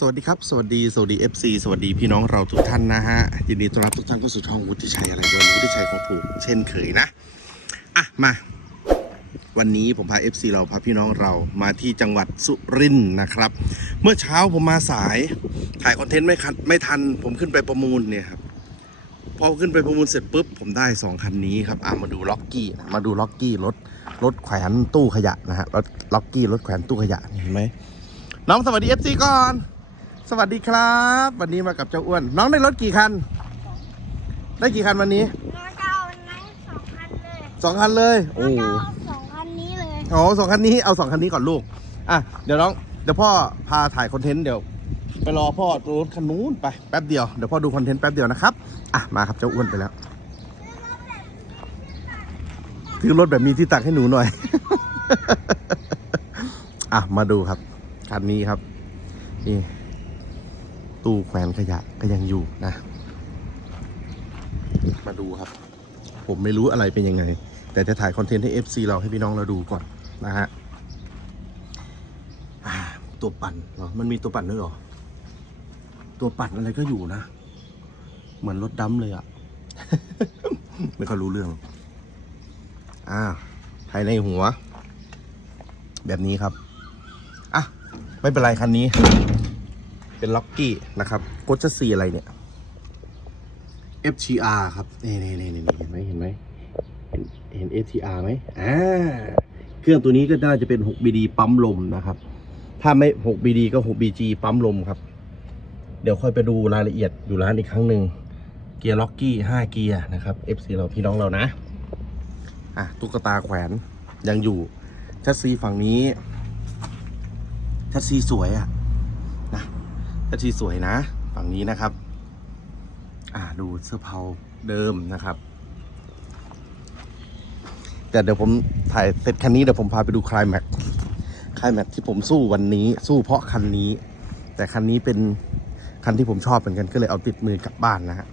สวัสดีครับ สวัสดี สวัสดี FC สวัสดีพี่น้องเราทุกท่านนะฮะ ยินดีต้อนรับทุกท่านเข้าสู่ช่องวุฒิชัยอะไรด้วยวุฒิชัยของผมเช่นเคยนะ อะ มา วันนี้ผมพา FC เราพาพี่น้องเรามาที่จังหวัดสุรินทร์นะครับ เมื่อเช้าผมมาสายถ่ายคอนเทนต์ไม่คันไม่ทัน ผมขึ้นไปประมูลเนี่ยครับ พอขึ้นไปประมูลเสร็จปุ๊บ ผมได้ 2 คันนี้ครับ อะ มาดูล็อกกี้นะมาดูล็อกกี้รถรถแขวนตู้ขยะนะฮะรถล็อกกี้รถแขวนตู้ขยะเห็นไหมน้องสวัสดี FC ก่อน สวัสดีครับ วันนี้มากับเจ้าอ้วน น้องได้รถกี่คัน ได้กี่คันวันนี้น้องจะเอานั้นสองคันเลยสองคันเลยโอ้น้องจะเอาสองคันนี้เลยโหสองคันนี้เอาสองคันนี้ก่อนลูกอะเดี๋ยวน้องเดี๋ยวพ่อพาถ่ายคอนเทนต์เดี๋ยวไปรอพ่อรถคันนู้นไปแป๊บเดียวเดี๋ยวพ่อดูคอนเทนต์แป๊บเดียวนะครับอะมาครับเจ้าอ้วนไปแล้วซื้อรถแบบมีที่ตักให้หนูหน่อย อะมาดูครับคันนี้ครับนี่ ตู้แขวนขยะก็ยังอยู่นะ มาดูครับ ผมไม่รู้อะไรเป็นยังไง แต่จะถ่ายคอนเทนต์ให้ FC เราให้พี่น้องเราดูก่อนนะฮะตัวปั่นเหรอมันมีตัวปั่นด้วยเหรอ ตัวปั่นอะไรก็อยู่นะ เหมือนรถดำเลยอะไม่ค่อยรู้เรื่อง อ่าภายในหัว แบบนี้ครับ อะ ไม่เป็นไรคันนี้ เป็นล็อกกี้นะครับกดจะสีอะไรเนี่ย FTR ครับนี่นี่นี่นี่เห็นไหมเห็นไหมเห็นเห็น FTR ไหมอ่าเครื่องตัวนี้ก็น่าจะเป็น 6BD ปั๊มลมนะครับ ถ้าไม่ 6BD ก็ 6BG ปั๊มลมครับ เดี๋ยวค่อยไปดูรายละเอียดอยู่ร้านอีกครั้งหนึ่งเกียร์ล็อกกี้ 5 เกียร์นะครับ FC เราพี่น้องเรานะ อะตุ๊กตาแขวนยังอยู่ชัดซีฝั่งนี้ชัดซีสวยอะนะ ชัดซีสวยนะ ฝั่งนี้นะครับ อ่าดูเสื้อเผาเดิมนะครับแต่เดี๋ยวผมถ่ายเสร็จคันนี้เดี๋ยวผมพาไปดูคลายแม็กคลายแม็กที่ผมสู้วันนี้ สู้เพราะคันนี้ แต่คันนี้เป็นคันที่ผมชอบเหมือนกันก็เลยเอาติดมือกลับบ้านนะฮะ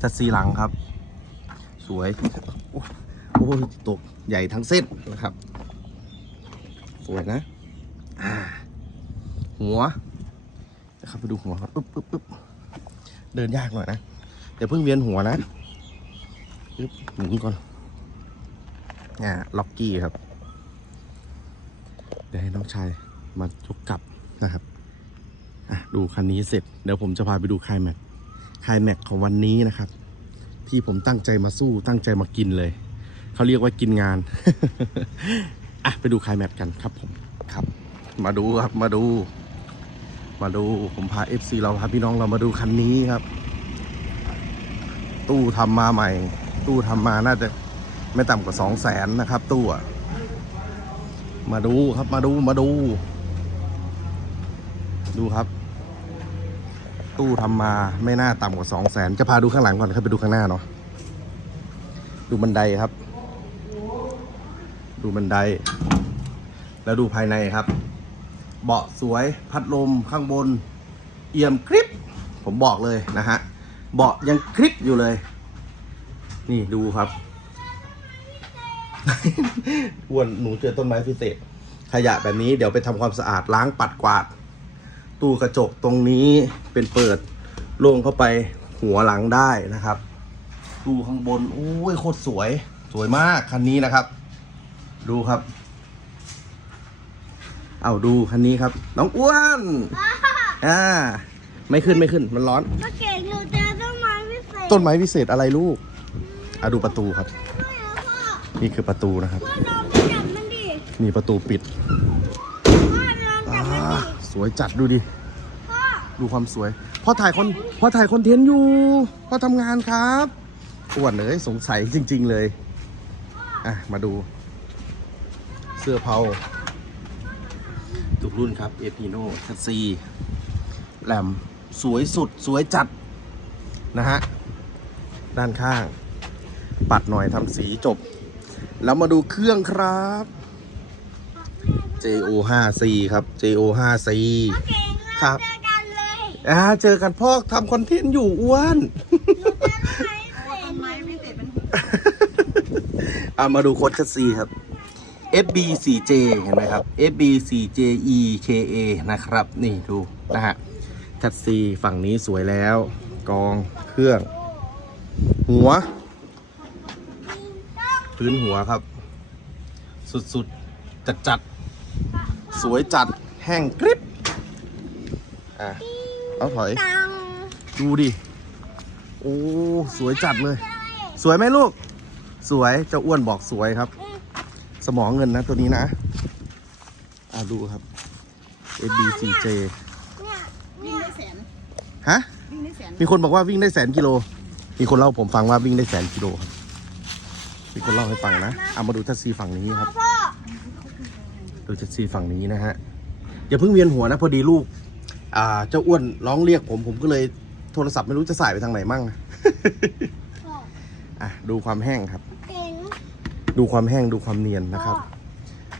ชัดซีหลังครับ สวยโอ้โอ้ยตกใหญ่ทั้งเส้นนะครับ สวยนะหัว นะครับไปดูหัวครับปึ๊บปึ๊บปึ๊บเดินยากหน่อยนะเดี๋ยวเพิ่งเวียนหัวนะปึ๊บหมุนก่อนอ่าล็อกกี้ครับ เดี๋ยวให้น้องชายมายกกลับนะครับอะดูคันนี้เสร็จ เดี๋ยวผมจะพาไปดูคายแม็กคายแม็กของวันนี้นะครับ ที่ผมตั้งใจมาสู้ตั้งใจมากินเลยเขาเรียกว่ากินงานอะไปดูคายแม็กกันครับผมครับ มาดูครับมาดู มาดูผมพา FC เราพาพี่น้องเรามาดูคันนี้ครับ ตู้ทำมาใหม่ ตู้ทำมาน่าจะไม่ต่ำกว่าสองแสนนะครับ ตู้อะมาดูครับมาดูมาดู ดูครับ ตู้ทำมาไม่น่าต่ำกว่าสองแสนจะพาดูข้างหลังก่อนครับไปดูข้างหน้าเนาะดูบันไดครับ ดูบันได แล้วดูภายในครับ เบาะสวยพัดลมข้างบน เอี่ยมคลิป ผมบอกเลยนะฮะ เบาะยังคลิปอยู่เลย นี่ดูครับอ้วนหนูเจอต้นไม้พิเศษ ขยะแบบนี้เดี๋ยวไปทำความสะอาดล้างปัดกวาด ตู้กระจกตรงนี้เป็นเปิดโล่งเข้าไปหัวหลังได้นะครับ ตู้ข้างบนโอ้ยโคตรสวย สวยมากคันนี้นะครับ ดูครับ เอาดูคันนี้ครับ น้องอ้วน อ่า ไม่ขึ้นไม่ขึ้นมันร้อนเมื่อกี้หนูเจอต้นไม้พิเศษต้นไม้พิเศษอะไรลูกอะดูประตูครับไม่เอาพ่อนี่คือประตูนะครับ พ่อลองไปจับมันดินี่ประตูปิดพ่อลองจับมันอ่าดิสวยจัดดูดิ พ่อดูความสวยพ่อถ่ายคนพ่อถ่ายคอนเทนต์อยู่พ่อทำงานครับอ้วนเลยสงสัยจริง ๆ เลย อะ มาดู เสื้อเผา ทุกรุ่นครับเอพีโนทัซซีแหลมสวยสุดสวยจัด นะฮะ ด้านข้าง ปัดหน่อยทำสีจบ แล้วมาดูเครื่องครับ JO 5C ครับ JO 5C เก่งครัเราบเจอกันเลยอ่าเจอกันพ่อทำคอนเทนต์อยู่อ้วนหนูเจอต้นไม้พิเศษต้นไม้พิเศษมันอ่ามาดูโค้ดคัสซีครับ FB4J เห็นไหมครับ FB4JEKA นะครับ นี่ดูนะฮะชัดซีฝั่งนี้สวยแล้ว กองเครื่อง หัว พื้นหัวครับ สุดๆ จัดจัดๆสวยจัดแห้งกริบอะเอาถอย ดูดิ โอ้ สวยจัดเลย สวยไหมลูก สวยเจ้าอ้วนบอกสวยครับ สมองเงินนะตัวนี้นะ อ่าดูครับ FB4J วิ่งได้แสนฮะ วิ่งได้แสนมีคนบอกว่าวิ่งได้แสนกิโล มีคนเล่าผมฟังว่าวิ่งได้แสนกิโลครับมีคนเล่าให้ฟังนะเอามาดูทัศซีฝั่งนี้ครับ ดูทัศซีฝั่งนี้นะฮะ อย่าเพิ่งเวียนหัวนะพอดีลูก อ่า เจ้าอ้วนร้องเรียกผมผมก็เลยโทรศัพท์ไม่รู้จะสายไปทางไหนมั่ง อะดูความแห้งครับ ดูความแห้งดูความเนียนนะครับ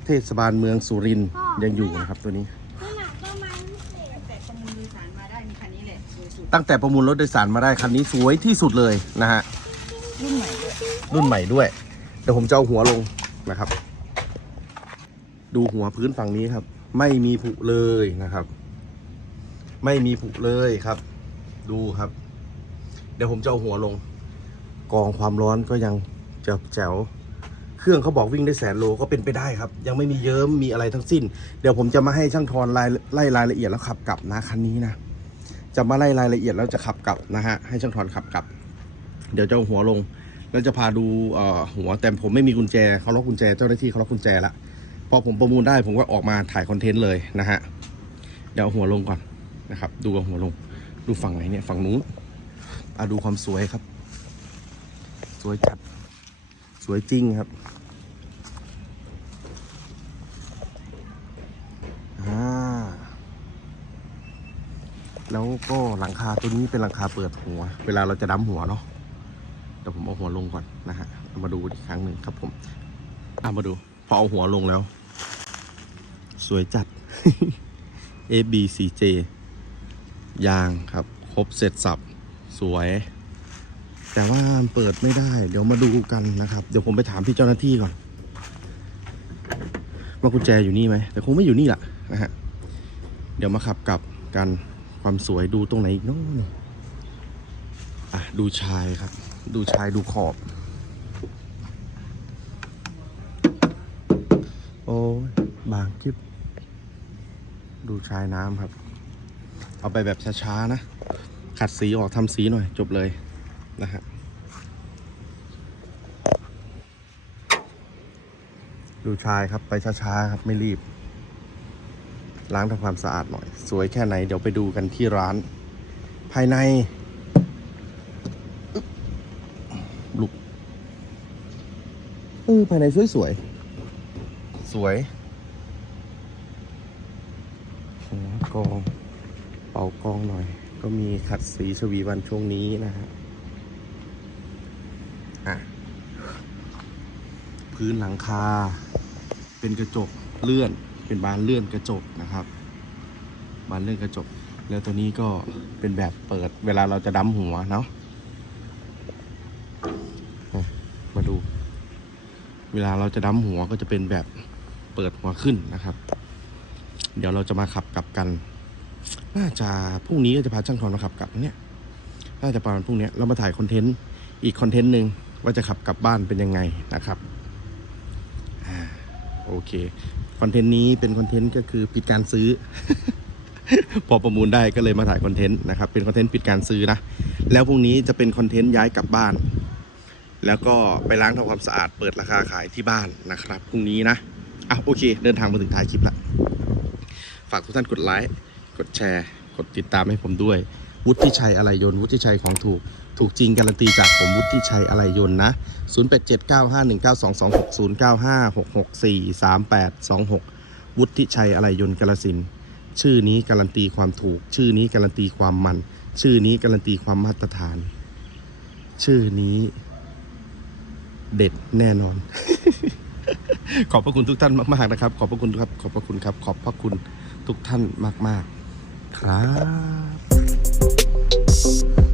เทศบาลเมืองสุรินทร์พ่อยังอยู่นะครับตัวนี้ขนาดต้นไม้พิเศษแต่ประมูลโดยสารมาได้มีคันนี้แหละสวยสุดตั้งแต่ประมูลรถโดยสารมาได้คันนี้สวยที่สุดเลยนะฮะรุ่นใหม่ด้วยรุ่นใหม่ด้วย เดี๋ยวผมจะเอาหัวลงนะครับ ดูหัวพื้นฝั่งนี้ครับ ไม่มีผุเลยนะครับ ไม่มีผุเลยครับ ดูครับ เดี๋ยวผมจะเอาหัวลง กองความร้อนก็ยังจะแจ๋ว เครื่องเขาบอกวิ่งได้แสนโลก็เป็นไปได้ครับ ยังไม่มีเยิ้มมีอะไรทั้งสิ้น เดี๋ยวผมจะมาให้ช่างทอนรายไล่รายละเอียดแล้วขับกลับนะคันนี้นะจะมาไล่รายละเอียดแล้วจะขับกลับนะฮะให้ช่างทอนขับกลับ เดี๋ยวจะเอาหัวลง แล้วจะพาดูเอ่อหัวแต่ผมไม่มีกุญแจเขาล็อกกุญแจเจ้าหน้าที่เขาล็อกกุญแจละพอผมประมูลได้ผมก็ออกมาถ่ายคอนเทนต์เลยนะฮะเดี๋ยวเอาหัวลงก่อนนะครับ ดูเอาหัวลง ดูฝั่งไหนเนี่ยฝั่งนู้นอะดูความสวยครับ สวยจัดสวยจริงครับอ่าแล้ว ก็หลังคาตัวนี้เป็นหลังคาเปิดหัว เวลาเราจะดั้มหัวเนาะเดี๋ยวผมเอาหัวลงก่อนนะฮะมาดูอีกครั้งหนึ่งครับผมเอามาดู พอเอาหัวลงแล้ว สวยจัด A B C J ยางครับ ครบเสร็จสับ สวย แต่ว่าเปิดไม่ได้ เดี๋ยวมาดูกันนะครับ เดี๋ยวผมไปถามพี่เจ้าหน้าที่ก่อนว่ากุญแจอยู่นี่ไหมแต่คงไม่อยู่นี่แหละนะฮะเดี๋ยวมาขับกลับกัน ความสวยดูตรงไหนอีกเน้องอะดูชายครับ ดูชายดูขอบ โอ้ยบางคลิปดูชายน้ำครับ เอาไปแบบช้าๆนะ ขัดสีออกทำสีหน่อยจบเลยนะฮะดูชายครับไปช้าๆครับไม่รีบ ล้างทำความสะอาดหน่อย สวยแค่ไหนเดี๋ยวไปดูกันที่ร้าน ภายในลุกเออภายในสวยสวย สวยหัวกอง เป่ากองหน่อย ก็มีขัดสีชวีวันช่วงนี้นะฮะอะพื้นหลังคา เป็นกระจกเลื่อน เป็นบานเลื่อนกระจกนะครับ บานเลื่อนกระจก แล้วตัวนี้ก็เป็นแบบเปิดเวลาเราจะดั้มหัวเนาะมาดู เวลาเราจะดั้มหัวก็จะเป็นแบบเปิดหัวขึ้นนะครับ เดี๋ยวเราจะมาขับกลับกัน น่าจะพรุ่งนี้ก็จะพาช่างทอนมาขับกลับเนี่ยน่าจะประมาณพรุ่งนี้เรามาถ่ายคอนเทนต์อีกคอนเทนต์หนึ่งว่าจะขับกลับบ้านเป็นยังไงนะครับอ่าโอเค คอนเทนต์นี้เป็นคอนเทนต์ก็คือปิดการซื้อ พอประมูลได้ก็เลยมาถ่ายคอนเทนต์นะครับ เป็นคอนเทนต์ปิดการซื้อนะ แล้วพรุ่งนี้จะเป็นคอนเทนต์ย้ายกลับบ้าน แล้วก็ไปล้างทำความสะอาดเปิดราคาขายที่บ้านนะครับพรุ่งนี้นะอะโอเค เดินทางมาถึงท้ายคลิปละฝากทุกท่านกดไลค์กดแชร์ กดติดตามให้ผมด้วย วุฒิชัยอะไรยนวุฒิชัยของถูก ถูกจริงการันตีจากผมวุฒิชัยอะไรยนต์นะ 08795192260956643826วุฒิชัยอะไรยนกาลสิน ชื่อนี้การันตีความถูก ชื่อนี้การันตีความมัน ชื่อนี้การันตีความมาตรฐาน ชื่อนี้เด็ดแน่นอน ขอบพระคุณทุกท่านมากๆนะครับ ขอบพระคุณครับ ขอบพระคุณครับ ขอบพระคุณทุกท่านมาก ๆ ครับ